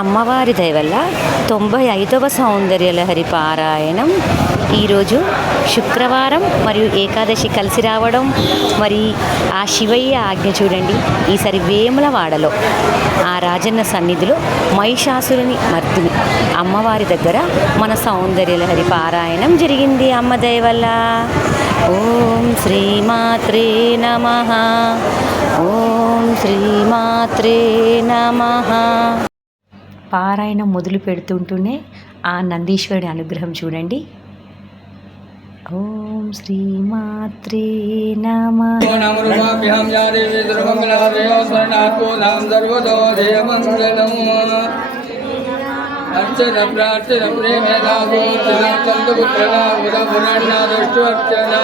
అమ్మవారి దయవల్ల తొంభై ఐదవ సౌందర్యలహరి పారాయణం ఈరోజు శుక్రవారం మరియు ఏకాదశి కలిసి రావడం. మరి ఆ శివయ్య ఆజ్ఞ చూడండి. ఈసారి వేములవాడలో ఆ రాజన్న సన్నిధిలో మహిషాసురుని మర్దిని అమ్మవారి దగ్గర మన సౌందర్యలహరి పారాయణం జరిగింది అమ్మ దయవల్ల. ఓం శ్రీమాత్రే నమ. ఓం శ్రీమాత్రే నమ. పారాయణం మొదలు పెడుతుంటూనే ఆ నందీశ్వరుడి అనుగ్రహం చూడండి. ఓం శ్రీమాత్రే నమ. అర్చన ప్రార్థన ప్రేమేదాగో దృష్టు అర్చన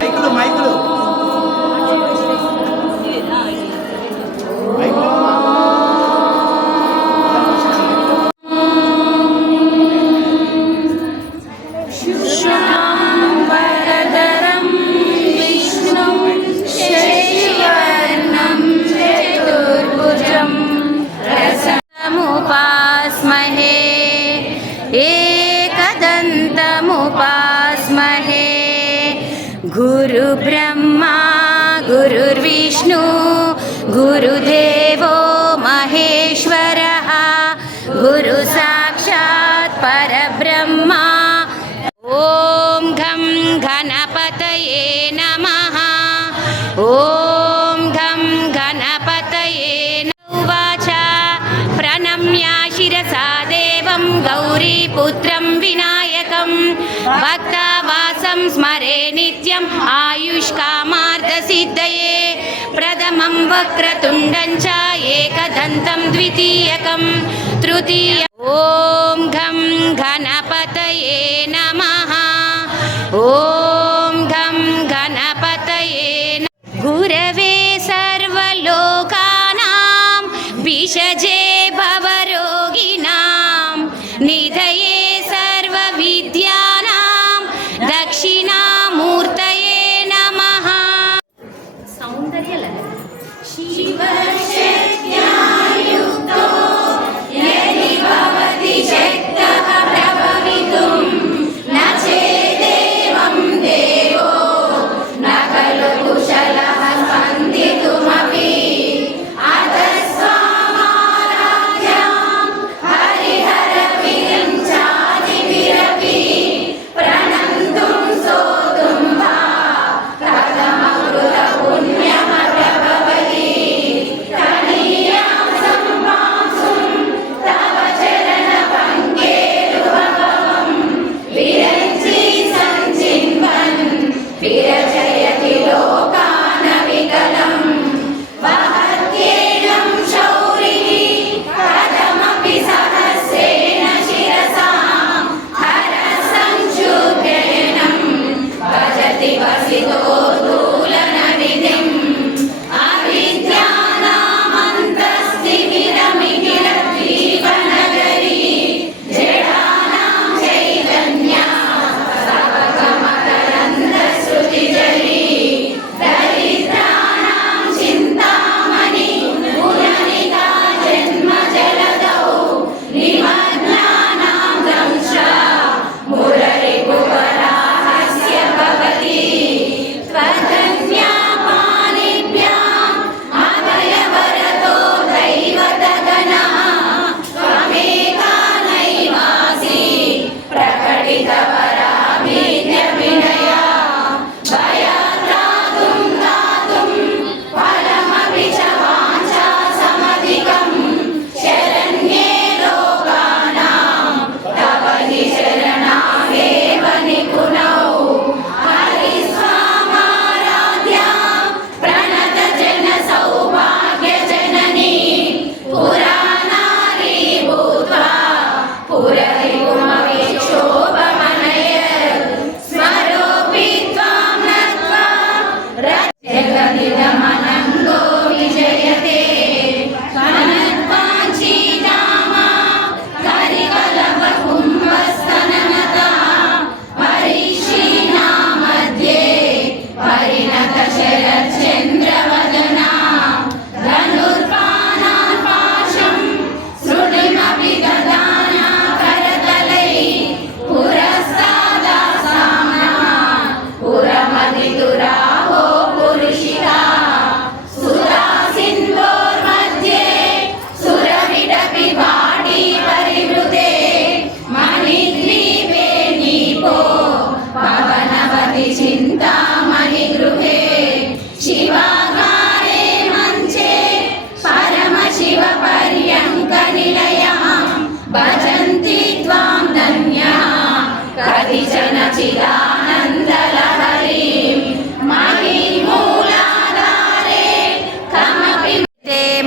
এগুলো মাইগুলো गुरुदेवो महेश्वरः गुरुसाक्षात् परब्रह्मा ॐ घं गणपतये नमः ॐ వక్రతుండం చ ఏకదంతం ద్వితీయకం తృతీయ ఓం ఘం ఘనపతయే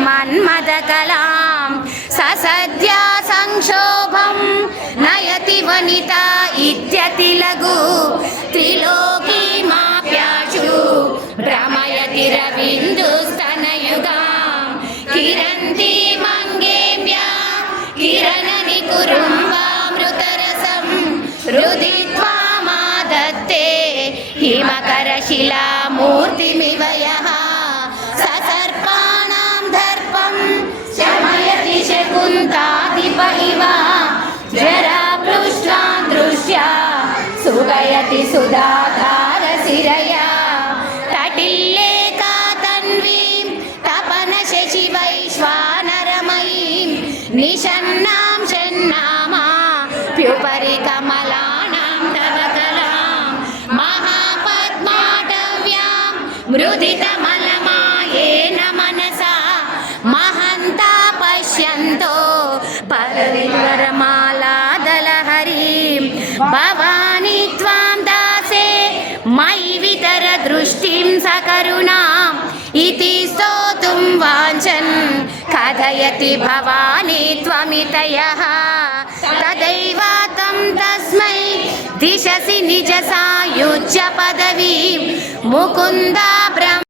मन्मदकलां ससद्या संक्षोभं नयति वनिता इत्यतिलघु त्रिलो जयति सुधा यदि भवानी त्वमितयः तदैवातं तस्मै दिशसि निजसायुज्य पदवीं मुकुन्दा ब्रह्म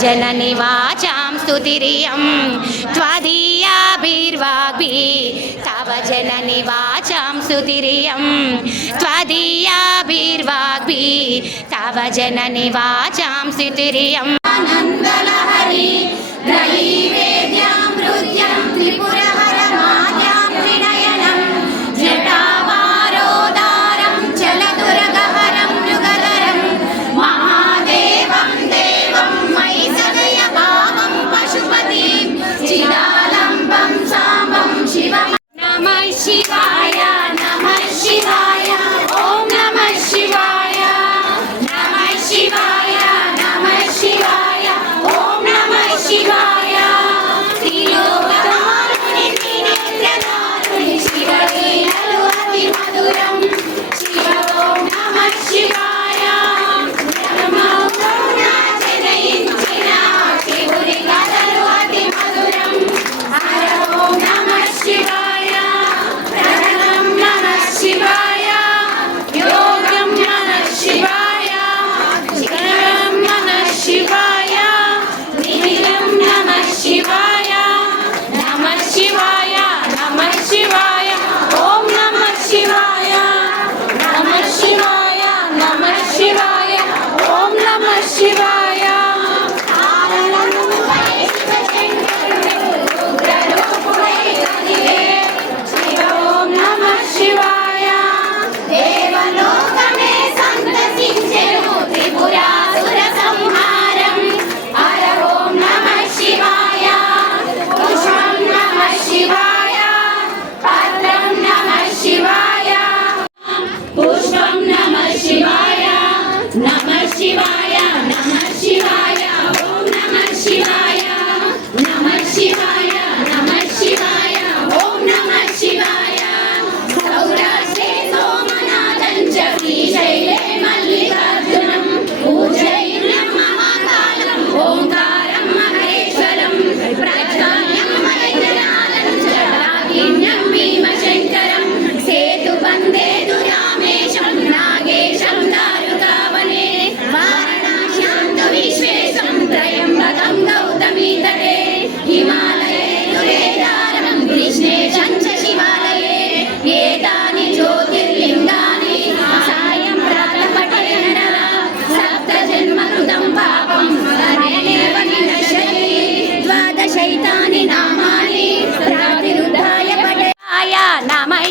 जननि वाचां स्तुतिरियं त्वदीयाभिर्वाग्भि तव जननि वाचां स्तुतिरियं त्वदीयाभिर्वाग्भि तव जननि वाचां स्तुतिरियम्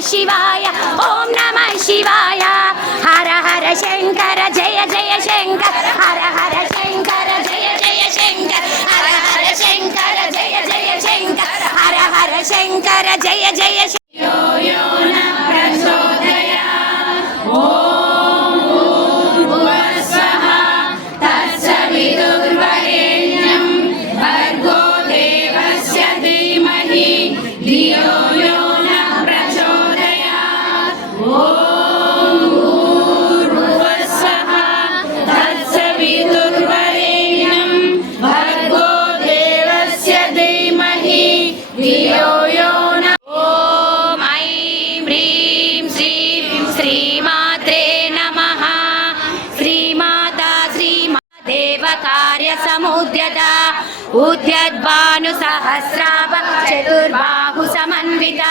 శివాయ ఓం నమ శివాయ. హర హర శంకర జయ జయ శంకర. హర హర శంకర జయ జయ శంకర. హర హర శంకర జయ జయ శంకర. హర హర శంకర జయ జయ శంకర. ఉద్యద్భాను సహస్రాభ చతుర్బాహు సమన్విత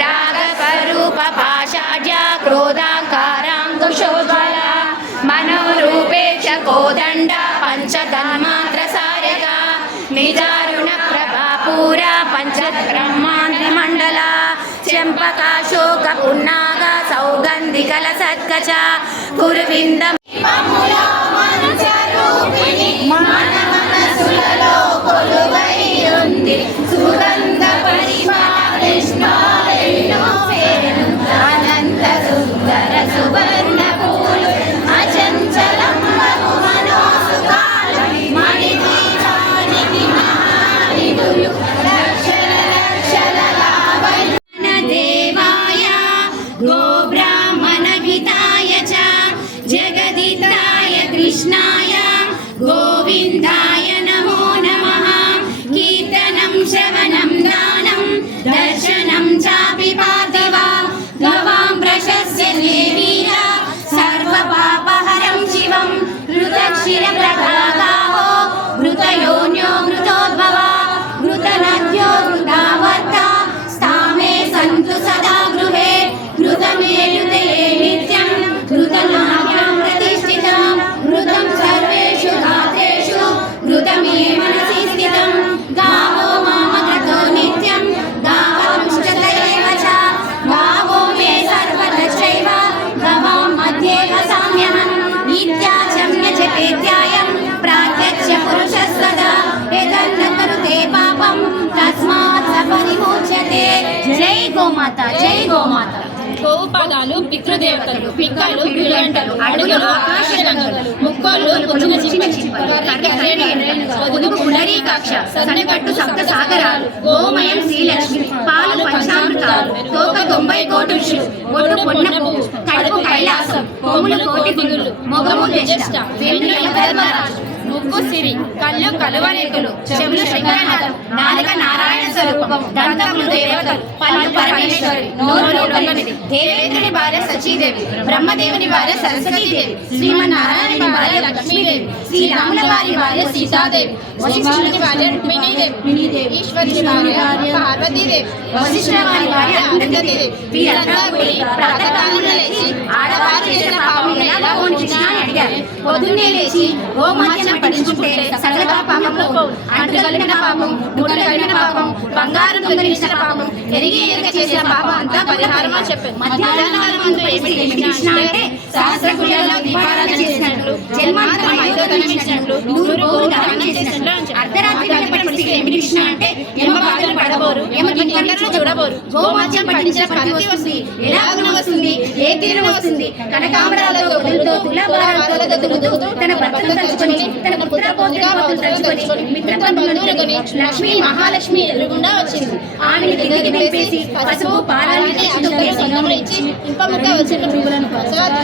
రాగస్వరూప పాషాఢ్య క్రోధాకారాంకుశోజ్వల మనోరూపే చ కోదండ పంచతన్మాత్ర సారక నిజారుణ ప్రభాపూర పంచ Okay. So, గోమాత జై గోమాత గోవు పాదాలు పితృదేవతలు పిక్కలు పిల్లంటలు అడుగులు ఆకాశ గంగలు ముక్కోలు పుచ్చిన చిన్న వదులు పునరీకాక్ష సన్నగట్టు సప్త సాగరాలు గోమయం శ్రీలక్ష్మి పాలు పంచామృతాలు తోక తొంభై కోటి ఋషులు ఒడ్డు పొన్నపు కడుపు కైలాసం కోములు కోటి దిగులు మొగము జ్యేష్ఠ వెన్నుల ధర్మరాజు ముక్కు సిరి కళ్ళు కలువరేకులు చెవులు శంకరనాథం నాలుక నారాయణ స్వరూపం దంతములు దేవతలు పళ్ళు పరమేశ్వరి నోరు లోకనిధి దేవేంద్రుని భార్య సచీదేవి బ్రహ్మదేవుని భార్య సరస్వతీదేవి శ్రీమన్నారాయణ భార్య లక్ష్మీదేవి శ్రీరాముల వారి భార్య సీతాదేవి వశిష్ఠుని భార్య రుక్మిణీదేవి ఈశ్వరుని భార్య పార్వతీదేవి వశిష్ఠ వారి భార్య అరుంధతీదేవి వీరంతా కూడి ప్రాతకాలంలో లేచి ఆడవారు చేసిన పాపం ఎలా పోనిచ్చినా అని అడిగారు. పొద్దున్నే లేచి గోమాత్యం పఠించుకుంటే సకల పాపం పాపం బంగారం దొంగిలించిన పాపం ఎరిగి ఎరగ చేసిన పాపం అంతా పరిహారం అని చెప్పారు. మధ్యాహ్నం ముందు ఏమి చేసిన అంటే సహస్ర కులాల్లో దీపారాధన చేసినట్లు జన్మాంతరం ఐదో కనిపించినట్లు నూరు గోవులు దానం చేసినట్లు అని చెప్పారు. అర్ధరాత్రి వెళ్ళబడికి ఏమి కృష్ణ అంటే యమ బాధలు పడబోరు యమ కింకర్లను చూడబోరు. గోమాత్యం పఠించిన పద్ధతి వస్తుంది ఎలాగున వస్తుంది ఏ తీరున వస్తుంది. కనకాంబరాలతో గొడుగులతో తులాభారాలతో గదులుతూ తన భర్తను తలుచుకొని తన పుత్ర పౌత్రులను తలుచుకొని మిత్ర బంధువులను లక్ష్మి మహాలక్ష్మి ఎదురుగుండా వచ్చింది. ఆమెను కిందకి దింపేసి పసుపు పాలని సొంగములు ఇచ్చి ఇంపముక్క వచ్చిన పువ్వులను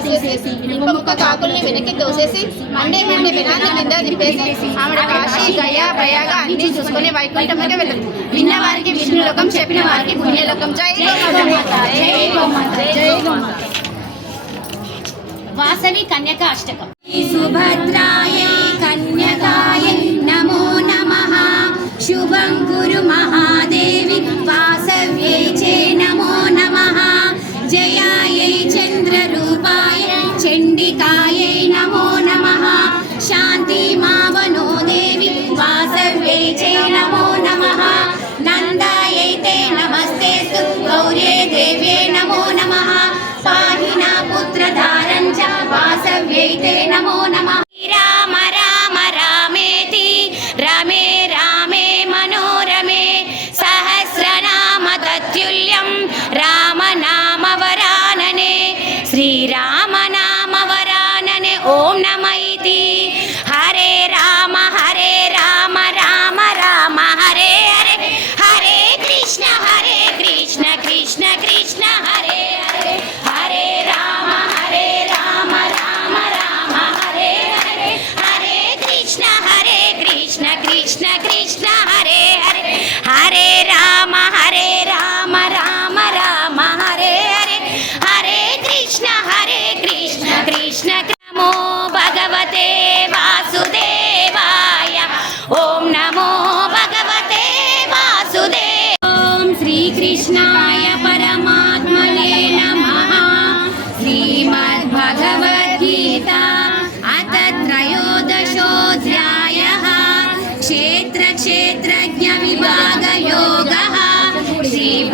తీసేసి ఇంపముక్క కాకుల్ని వెనక్కి తోసేసి మండే మండే వినాన్ని కింద దింపేసి ఆవిడ కాశీ గయా ప్రయాగా అన్ని చేసుకుని వైకుంఠంలోకి వెళ్ళదు విన్న వారికి విష్ణు చెప్పిన వారికి పుణ్యలోకం జై వాసవి కన్యక అష్టకం సుభద్రాయై నమో శుభం కురు మహాదేవి వాసవ్యై చే నమో చంద్రరూపాయ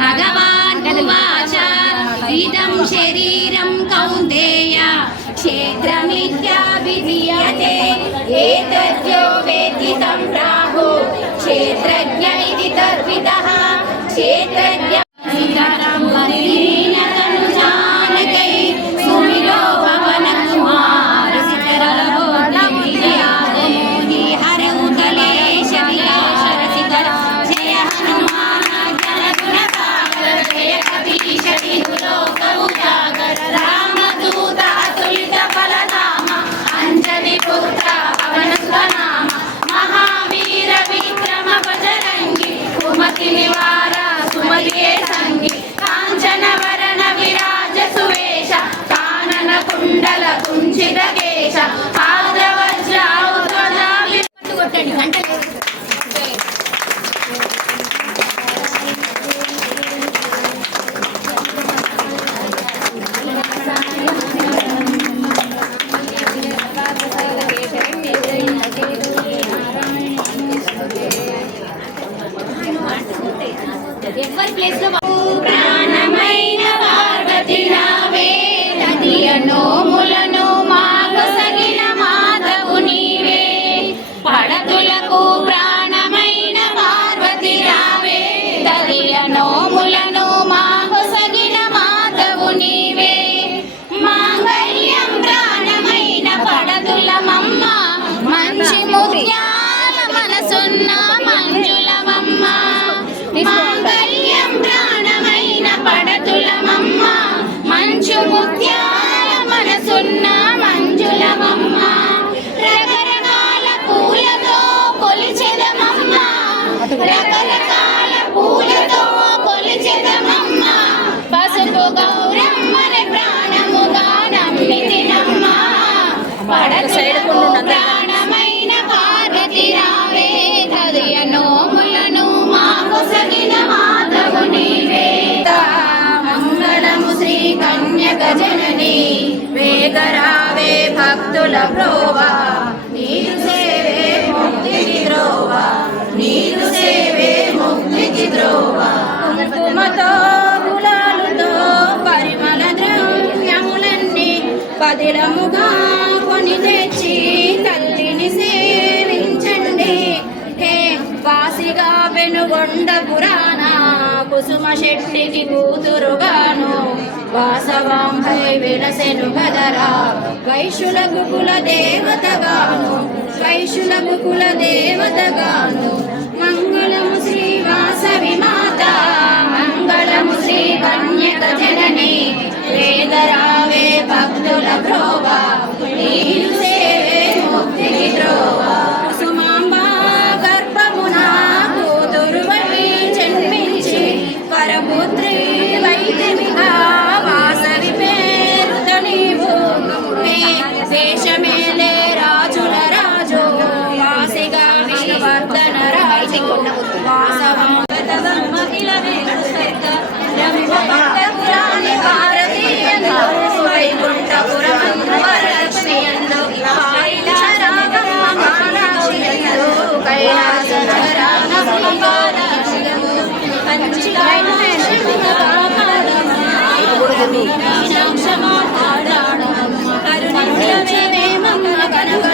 భగవాన్ ఉవాచ ఇదం శరీరం కౌందేయ క్షేత్రమిద్యాభిధీయతే ఏతద్యో వేతి తం ప్రాహు క్షేత్రజ్ఞ ఇది తర్వితః క్షేత్రజ్ఞ కన్యక వేగరావే భక్తుల ప్రోవా. నీరు సేవే ముక్తికి ద్రోవా. నీరు సేవే ముక్తికి ద్రోవా. కుంకుమతో పరిమళ ద్రవ్యములన్నీ పదిలముగా కుసుమ శెట్టికి కూతురుగాను వాసవాంబై వెలసెను గదరా వైశులకు కుల దేవతగాను వైశులకు కుల దేవతగాను మంగళము శ్రీ వాసవి మాత మంగళము శ్రీ కన్యక జనని వేదరావే భక్తుల ప్రోభా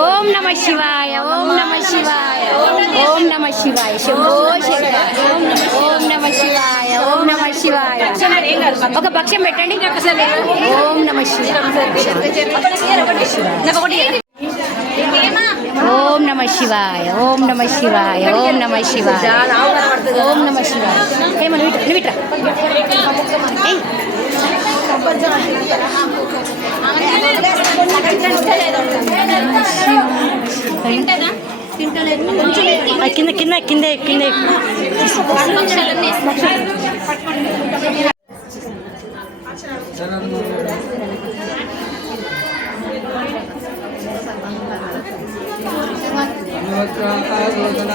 ఓం నమ శివాయ ఓం నమ శివాయ ఓం నమ శివాయ. శంభో ఓం నమ శివాయ ఓం నమ శివాయ ఒక పక్షం పెట్టండి. ఓం నమ ఓం నమ శివాయ ఓం నమ శివాయ ఓం నమ శివాయ. ఓం నమ శివాయ. ఏమన్నా విట్రా విట్రా. కింద కింద కింద కింద. కింద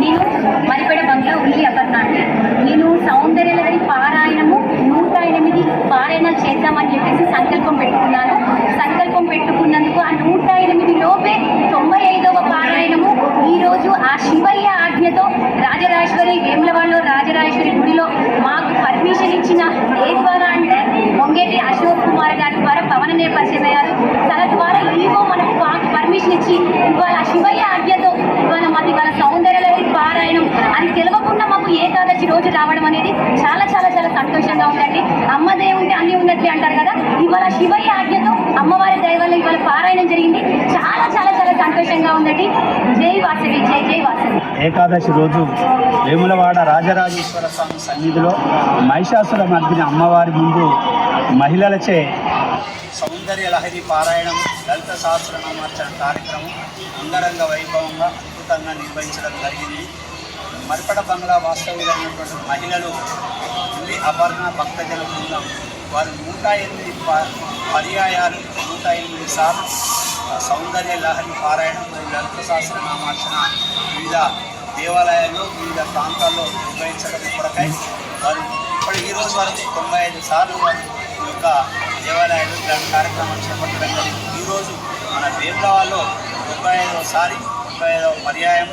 నేను మరిపెడ బంగ్లా ఉల్లి అపర్ణాన్ని నేను సౌందర్యలహరి పారాయణము నూట ఎనిమిది పారాయణాలు చేద్దామని చెప్పేసి సంకల్పం పెట్టుకున్నాను సంకల్పం పెట్టుకున్నందుకు ఆ నూట ఎనిమిది లోపే తొంభై ఐదవ పారాయణము ఈరోజు ఆ శివయ్య ఆజ్ఞతో రాజరాజేశ్వరి వేములవాడలో రాజరాజేశ్వరి గుడిలో మాకు పర్మిషన్ ఇచ్చిన ఏ ద్వారా అంటే మొంగేటి అశోక్ కుమార్ గారి ద్వారా పవన నేపథ్యం అయ్యారు తన ద్వారా ఈగో మనకు మాకు పర్మిషన్ ఇచ్చి ఇవాళ శివయ్య ఆజ్ఞతో ఇవాళ మాది ఇవాళ సౌందర్యలహరి పారాయణం అది తెలియకుండా మాకు ఏకాదశి రోజు రావడం అనేది చాలా చాలా చాలా సంతోషంగా ఉందండి. అమ్మ దేవుంటే అన్ని ఉన్నట్లే అంటారు కదా. ఇవాళ శివయ్య ఆజ్ఞతో అమ్మవారి దయ వల్ల ఇవాళ పారాయణం జరిగింది. చాలా చాలా చాలా సంతోషంగా ఉందండి. జై వాసవి జై జై వాసవి. ఏకాదశి రోజు వేములవాడ రాజరాజేశ్వర స్వామి సన్నిధిలో మహిషాసుర మర్దిన అమ్మవారి ముందు మహిళలచే సౌందర్య లహరి పారాయణం లలిత సహస్రనామార్చన కార్యక్రమం అంగరంగ వైభవంగా అద్భుతంగా నిర్వహించడం జరిగింది. మరిపడ బంగ్లా వాస్తవ్యులైనటువంటి మహిళలు ఉల్లి అపర్ణ భక్తజన బృందం. వారు నూట ఎనిమిది ప- పర్యాయాలు నూట ఎనిమిది సార్లు సౌందర్య లహరి పారాయణం మరియు లలిత సహస్రనామార్చన వివిధ దేవాలయాల్లో వివిధ ప్రాంతాల్లో నిర్వహించడం కొరకై వారు ఇప్పటి ఈ రోజు వరకు తొంభై ఐదు సార్లు వారు ఈ యొక్క దేవాలయాలు ఇలాంటి కార్యక్రమాలు చేపట్టడం జరిగింది. ఈరోజు మన వేములవాడలో తొంభై ఐదవసారి తొంభై ఐదవ పర్యాయం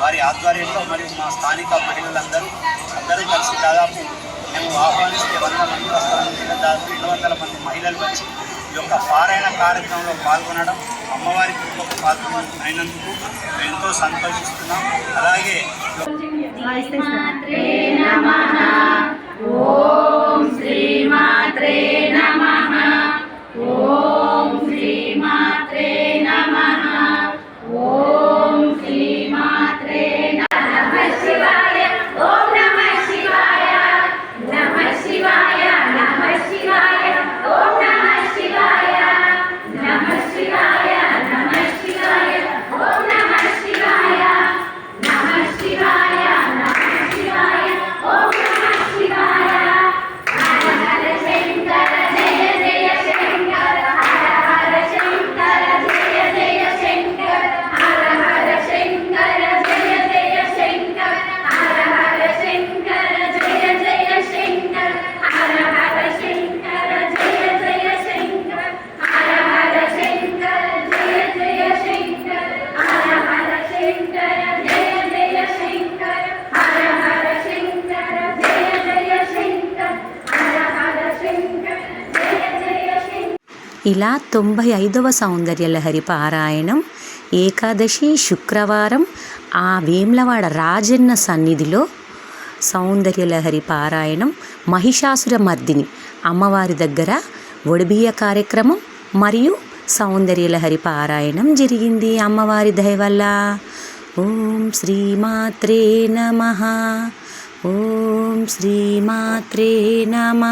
వారి ఆధ్వర్యంలో మరియు మా స్థానిక మహిళలందరూ అందరూ కలిసి దాదాపు మేము ఆహ్వానిస్తే వంద మంది వస్తారని దాదాపు రెండు వందల మంది మహిళలు వచ్చి ఈ యొక్క పారాయణ కార్యక్రమంలో పాల్గొనడం అమ్మవారి కృపకు పాల్గొన అయినందుకు మేము ఎంతో సంతోషిస్తున్నాం. అలాగే ఇలా తొంభై ఐదవ సౌందర్యలహరి పారాయణం ఏకాదశి శుక్రవారం ఆ వేమ్లవాడ రాజన్న సన్నిధిలో సౌందర్యలహరి పారాయణం మహిషాసుర మర్దిని అమ్మవారి దగ్గర ఒడిబియ్య కార్యక్రమం మరియు సౌందర్యలహరి పారాయణం జరిగింది అమ్మవారి దయ వల్ల ఓం శ్రీమాత్రే నమ. ఓం శ్రీమాత్రే నమ.